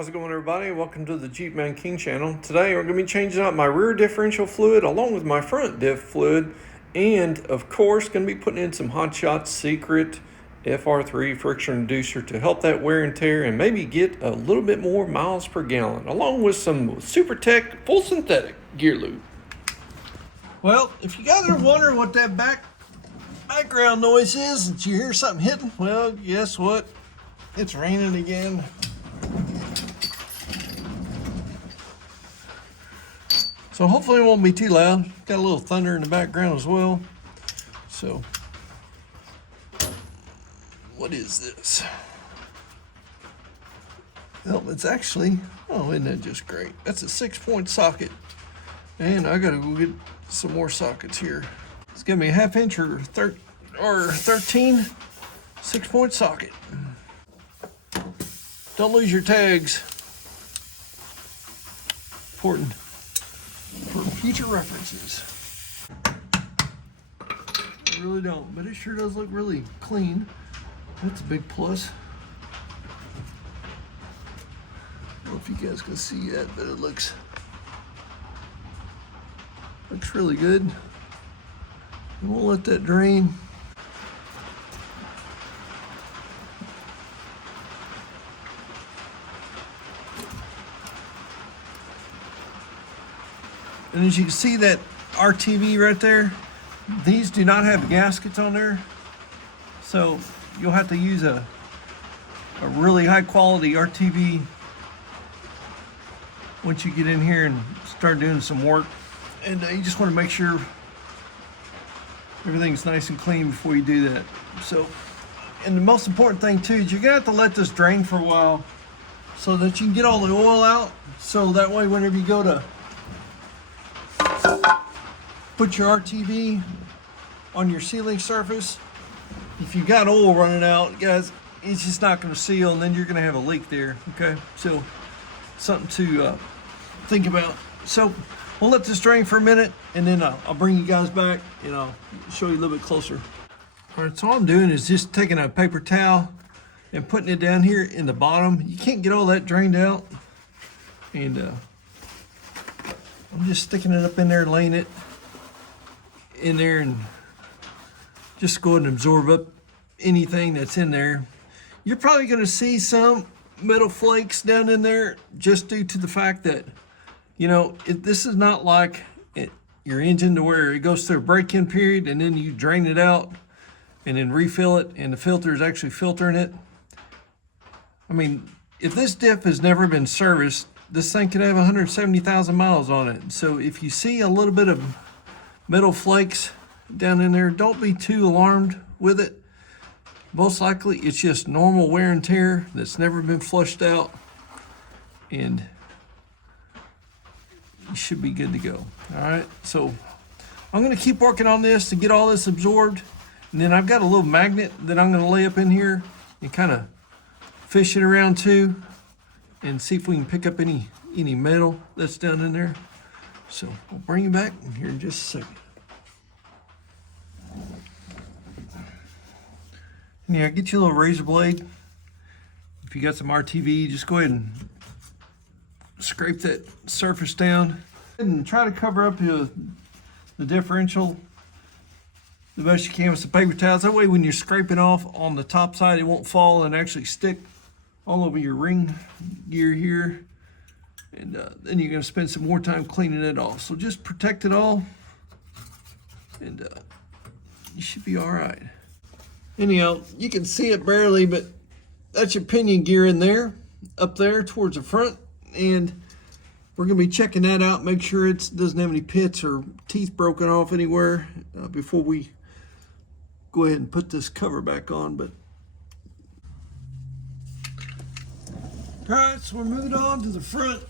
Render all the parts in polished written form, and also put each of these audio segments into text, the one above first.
How's it going, everybody? Welcome to the Jeep Man King channel. Today we're going to be changing out my rear differential fluid along with my front diff fluid, and of course going to be putting in some Hotshot Secret Fr3 friction reducer to help that wear and tear and maybe get a little bit more miles per gallon, along with some Super Tech full synthetic gear lube. Well, if you guys are wondering what that background noise is, that you hear something hitting, well, guess what? It's raining again. So hopefully it won't be too loud. Got a little thunder in the background as well. So, what is this? Well, it's actually, oh, isn't that just great? That's a 6-point socket. And I gotta go get some more sockets here. It's gonna be a 1/2 inch or 13 6-point socket. Don't lose your tags. Important for future references. I really don't, but it sure does look really clean. That's a big plus. I don't know if you guys can see that, but it looks really good. And we'll let that drain. And as you can see, that RTV right there, these do not have gaskets on there. So you'll have to use a really high quality RTV once you get in here and start doing some work. And you just want to make sure everything's nice and clean before you do that. So, and the most important thing too is you're gonna have to let this drain for a while so that you can get all the oil out. So that way, whenever you go to put your RTV on your sealing surface, if you got oil running out, guys, it's just not going to seal, and then you're going to have a leak there. Okay, so something to think about. So we'll let this drain for a minute, and then I'll bring you guys back and I'll show you a little bit closer. All right, so all I'm doing is just taking a paper towel and putting it down here in the bottom. You can't get all that drained out, and I'm just sticking it up in there, laying it in there, and just go ahead and absorb up anything that's in there. You're probably going to see some metal flakes down in there just due to the fact that, you know, this is not like your engine to where it goes through a break-in period and then you drain it out and then refill it and the filter is actually filtering it. I mean, if this diff has never been serviced, this thing could have 170,000 miles on it. So if you see a little bit of metal flakes down in there, don't be too alarmed with it. Most likely it's just normal wear and tear that's never been flushed out, and you should be good to go. All right, so I'm going to keep working on this to get all this absorbed, and then I've got a little magnet that I'm going to lay up in here and kind of fish it around too and see if we can pick up any metal that's down in there. So I'll bring you back here in just a second. And yeah, get you a little razor blade. If you got some RTV, just go ahead and scrape that surface down and try to cover up the differential the best you can with some paper towels. That way when you're scraping off on the top side, it won't fall and actually stick all over your ring gear here. And then you're going to spend some more time cleaning it off. So just protect it all, and you should be all right. Anyhow, you can see it barely, but that's your pinion gear in there, up there towards the front. And we're going to be checking that out, make sure it doesn't have any pits or teeth broken off anywhere before we go ahead and put this cover back on. But all right, so we're moving on to the front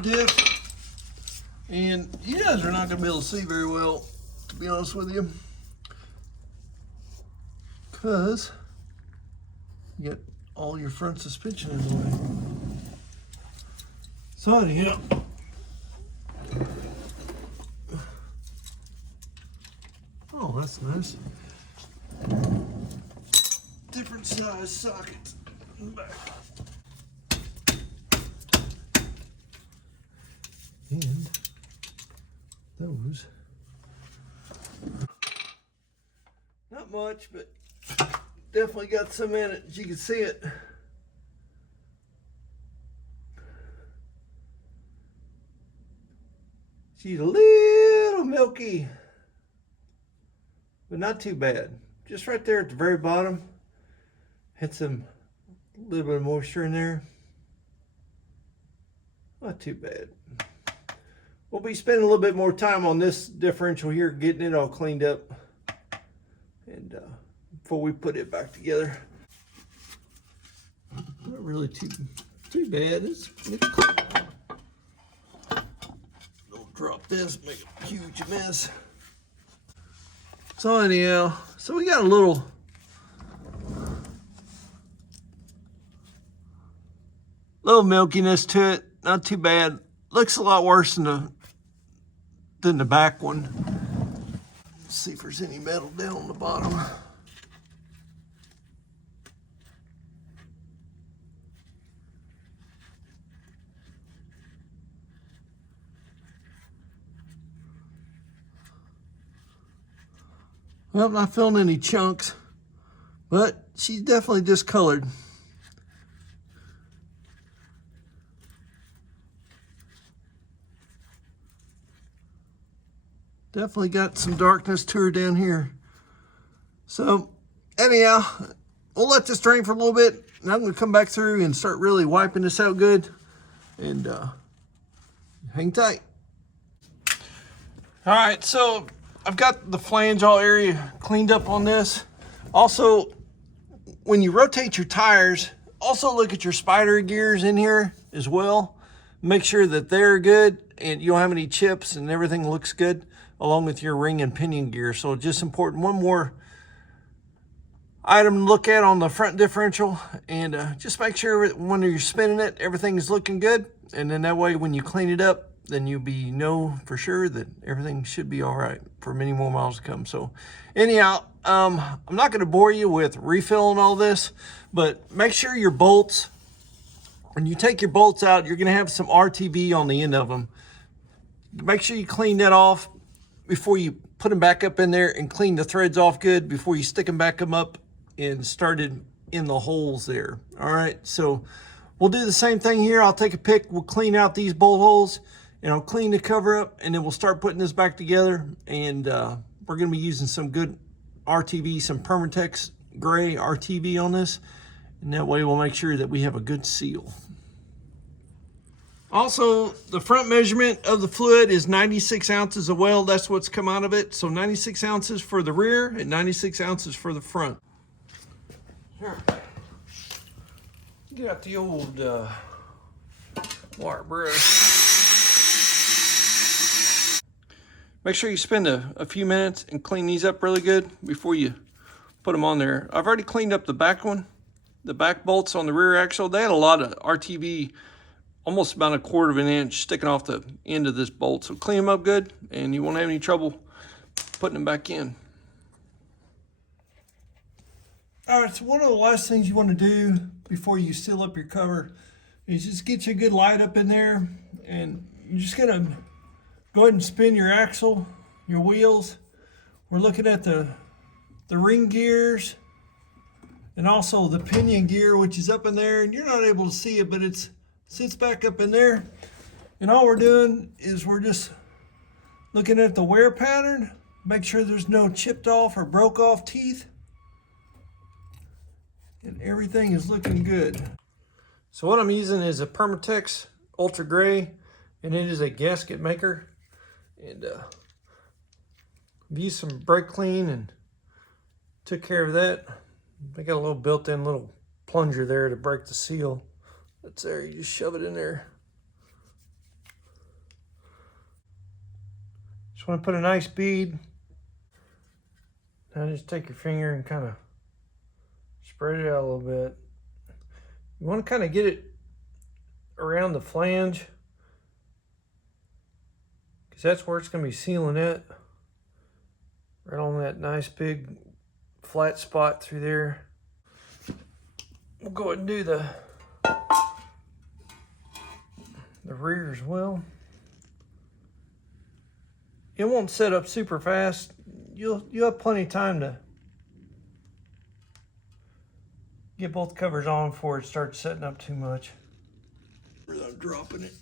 diff, and you guys are not going to be able to see very well, to be honest with you, because you get all your front suspension in the way. So anyhow, oh, that's nice. Different size sockets in the back. And those, not much, but definitely got some in it, as you can see it. She's a little milky, but not too bad. Just right there at the very bottom, had some little bit of moisture in there. Not too bad. We'll be spending a little bit more time on this differential here, getting it all cleaned up, and before we put it back together. Not really too bad. It's don't drop this, make a huge mess. So anyhow, so we got a little milkiness to it. Not too bad. Looks a lot worse than the back one. Let's see if there's any metal down on the bottom. Well, I'm not feeling any chunks, but she's definitely discolored. Definitely got some darkness to her down here. So anyhow, we'll let this drain for a little bit, and I'm gonna come back through and start really wiping this out good, and hang tight. All right, so I've got the flange all area cleaned up on this. Also, when you rotate your tires, also look at your spider gears in here as well. Make sure that they're good and you don't have any chips and everything looks good, along with your ring and pinion gear. So just important, one more item to look at on the front differential, and just make sure when you're spinning it, everything is looking good. And then that way, when you clean it up, then you'll know for sure that everything should be all right for many more miles to come. So anyhow, I'm not gonna bore you with refilling all this, but make sure your bolts, when you take your bolts out, you're gonna have some RTV on the end of them. Make sure you clean that off before you put them back up in there, and clean the threads off good before you stick them back up and started in the holes there. All right, so we'll do the same thing here. I'll take a pick, we'll clean out these bolt holes, and I'll clean the cover up, and then we'll start putting this back together. And we're gonna be using some good RTV, some Permatex gray RTV on this, and that way we'll make sure that we have a good seal. Also, the front measurement of the fluid is 96 ounces of oil. That's what's come out of it. So 96 ounces for the rear and 96 ounces for the front. Here. Get out the old wire brush. Make sure you spend a few minutes and clean these up really good before you put them on there. I've already cleaned up the back one, the back bolts on the rear axle. They had a lot of RTV, almost about 1/4 of an inch sticking off the end of this bolt. So clean them up good, and you won't have any trouble putting them back in. All right, so one of the last things you want to do before you seal up your cover is just get you a good light up in there, and you're just gonna go ahead and spin your axle, your wheels. We're looking at the ring gears and also the pinion gear, which is up in there, and you're not able to see it, but it sits back up in there. And all we're doing is we're just looking at the wear pattern, make sure there's no chipped off or broke off teeth, and everything is looking good. So what I'm using is a Permatex Ultra Gray, and it is a gasket maker. And I've used some brake clean and took care of that. I got a little built-in little plunger there to break the seal. That's there, you just shove it in there. Just want to put a nice bead. Now just take your finger and kind of spread it out a little bit. You want to kind of get it around the flange, because that's where it's going to be sealing it. Right on that nice big flat spot through there. We'll go ahead and do the rear as well. it won't set up super fast. You'll have plenty of time to get both covers on before it starts setting up too much. I'm dropping it.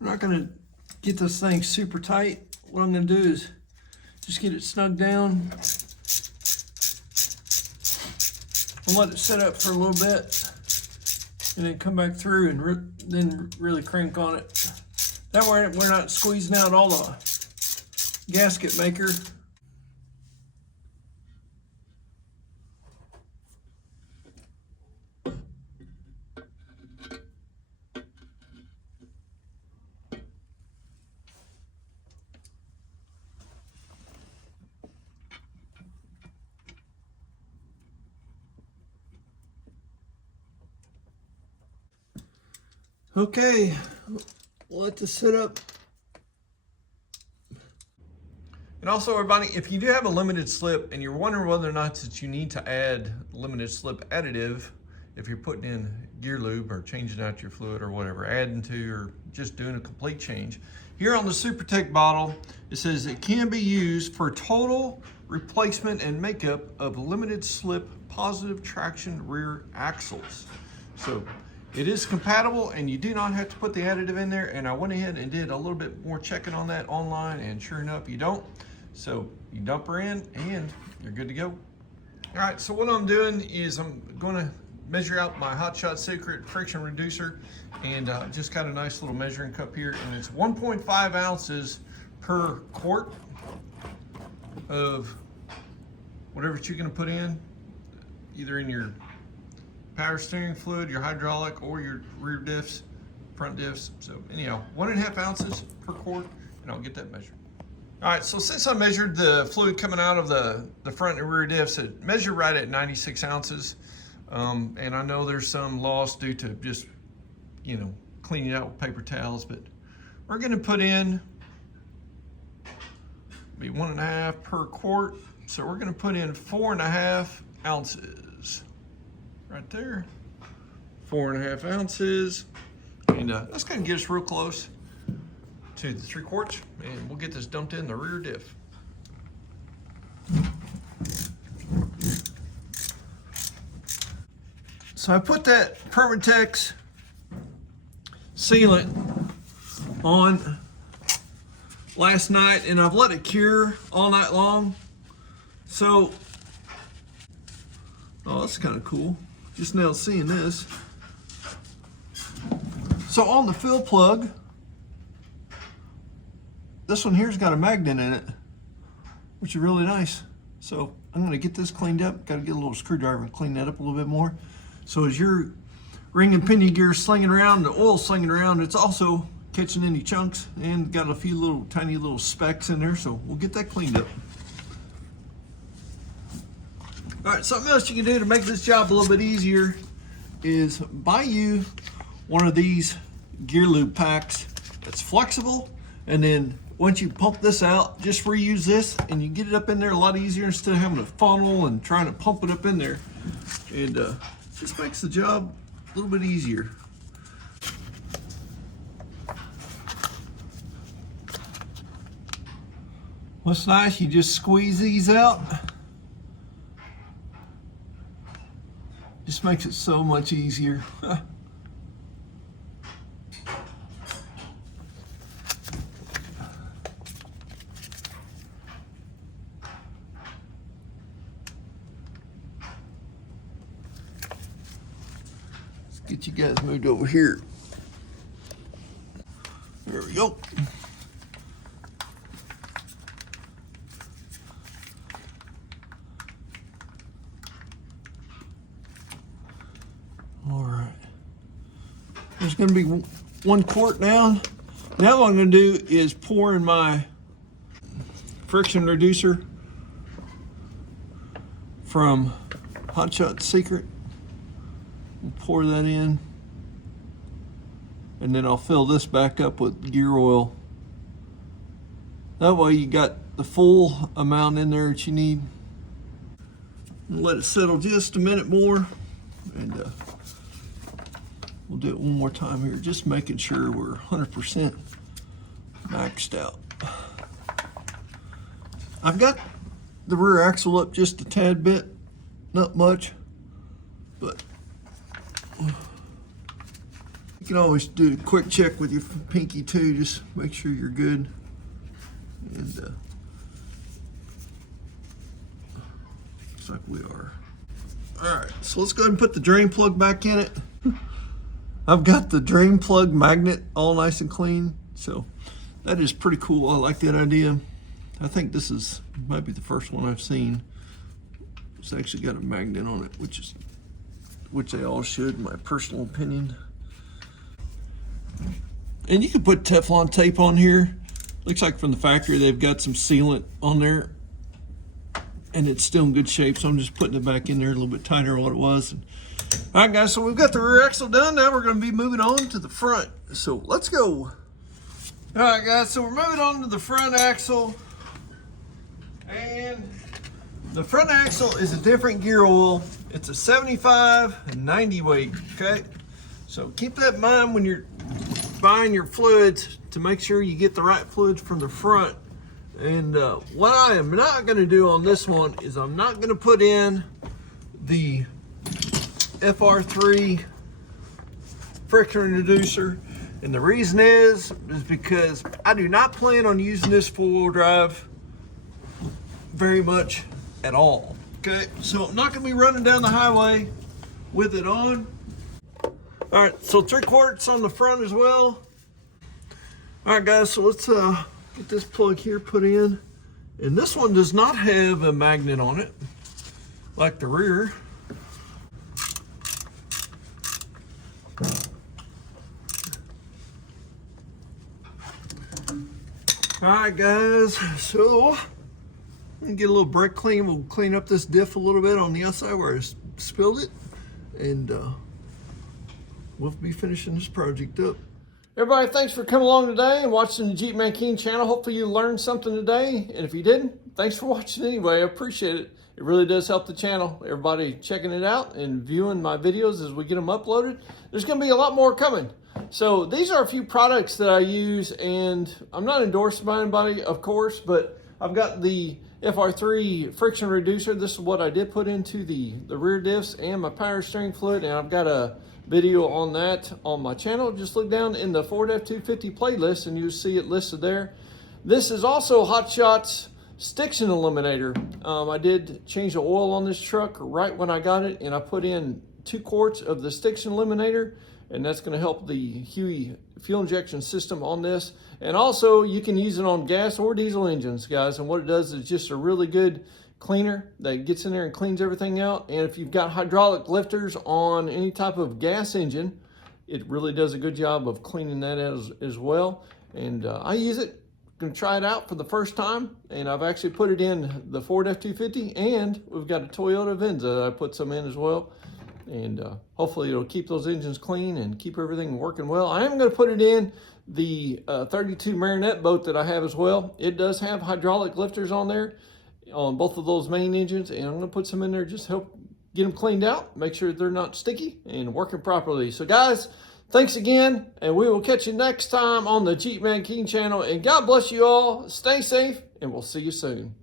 I'm not going to get this thing super tight. What I'm going to do is just get it snug down. I'll let it set up for a little bit and then come back through and then really crank on it. That way we're not squeezing out all the gasket maker. Okay, we'll let this sit up. And also, everybody, if you do have a limited slip and you're wondering whether or not that you need to add limited slip additive, if you're putting in gear lube or changing out your fluid or whatever, adding to or just doing a complete change, here on the SuperTech bottle, it says it can be used for total replacement and makeup of limited slip positive traction rear axles. So it is compatible and you do not have to put the additive in there, and I went ahead and did a little bit more checking on that online, and sure enough you don't. So you dump her in and you're good to go. All right, so what I'm doing is I'm going to measure out my Hotshot Secret friction reducer, and just got a nice little measuring cup here, and it's 1.5 ounces per quart of whatever you're going to put in, either in your power steering fluid, your hydraulic, or your rear diffs, front diffs. So anyhow, 1.5 ounces per quart, and I'll get that measured. All right, so since I measured the fluid coming out of the front and rear diffs, it measured right at 96 ounces. And I know there's some loss due to just, cleaning it out with paper towels, but we're gonna put in be 1.5 per quart. So we're gonna put in 4.5 ounces. Right there, 4.5 ounces, and that's gonna get us real close to the 3 quarts, and we'll get this dumped in the rear diff. So I put that Permatex sealant on last night, and I've let it cure all night long. So, oh, that's kind of cool. Just now seeing this. So on the fill plug, this one here's got a magnet in it, which is really nice. So I'm going to get this cleaned up. Got to get a little screwdriver and clean that up a little bit more. So as your ring and pinion gear slinging around, the oil slinging around, it's also catching any chunks and got a few little tiny little specks in there. So we'll get that cleaned up. All right, something else you can do to make this job a little bit easier is buy you one of these gear lube packs that's flexible, and then once you pump this out, just reuse this and you get it up in there a lot easier instead of having to funnel and trying to pump it up in there. And just makes the job a little bit easier. What's nice, you just squeeze these out. Just makes it so much easier. Let's get you guys moved over here. There we go. there's going to be 1 quart down. Now what I'm going to do is pour in my friction reducer from Hotshot Secret. We'll pour that in, and then I'll fill this back up with gear oil. That way you got the full amount in there that you need. Let it settle just a minute more, and we'll do it one more time here, just making sure we're 100% maxed out. I've got the rear axle up just a tad bit, not much, but you can always do a quick check with your pinky too, just make sure you're good. And looks like we are. All right, so let's go ahead and put the drain plug back in it. I've got the drain plug magnet all nice and clean, so that is pretty cool. I like that idea. I think this is might be the first one I've seen. It's actually got a magnet on it, which they all should, in my personal opinion. And you can put Teflon tape on here. Looks like from the factory they've got some sealant on there, and it's still in good shape, so I'm just putting it back in there a little bit tighter than what it was. All right, guys, so we've got the rear axle done. Now we're going to be moving on to the front. So let's go. All right, guys, so we're moving on to the front axle. And the front axle is a different gear oil. It's a 75 and 90 weight, okay? So keep that in mind when you're buying your fluids, to make sure you get the right fluids from the front. And what I am not going to do on this one is I'm not going to put in the Fr3 friction reducer. And the reason is because I do not plan on using this four-wheel drive very much at all. Okay, so I'm not going to be running down the highway with it on. All right, so 3 quarts on the front as well. All right, guys, so let's get this plug here put in. And this one does not have a magnet on it like the rear. All right, guys, so I'm gonna get a little brake clean. We'll clean up this diff a little bit on the outside where I spilled it, and we'll be finishing this project up. Everybody, thanks for coming along today and watching the Jeep Man King channel. Hopefully you learned something today, and if you didn't, thanks for watching anyway. I appreciate it. It really does help the channel. Everybody checking it out and viewing my videos as we get them uploaded. There's gonna be a lot more coming. So these are a few products that I use, and I'm not endorsed by anybody, of course, but I've got the Fr3 friction reducer. This is what I did put into the rear diffs and my power steering fluid, and I've got a video on that on my channel. Just look down in the Ford F250 playlist and you'll see it listed there. This is also Hotshot's Stiction Eliminator. I did change the oil on this truck right when I got it, and I put in 2 quarts of the Stiction Eliminator, and that's going to help the Huey fuel injection system on this. And also you can use it on gas or diesel engines, guys, and what it does is just a really good cleaner that gets in there and cleans everything out. And if you've got hydraulic lifters on any type of gas engine, it really does a good job of cleaning that as well. And I use it. Gonna try it out for the first time, and I've actually put it in the Ford F250, and we've got a Toyota Venza that I put some in as well. And hopefully it'll keep those engines clean and keep everything working well. I am going to put it in the 32 Marinette boat that I have as well. It does have hydraulic lifters on there on both of those main engines, and I'm going to put some in there just to help get them cleaned out, make sure they're not sticky and working properly. So guys, thanks again, and we will catch you next time on the Jeep Man King channel. And God bless you all. Stay safe, and we'll see you soon.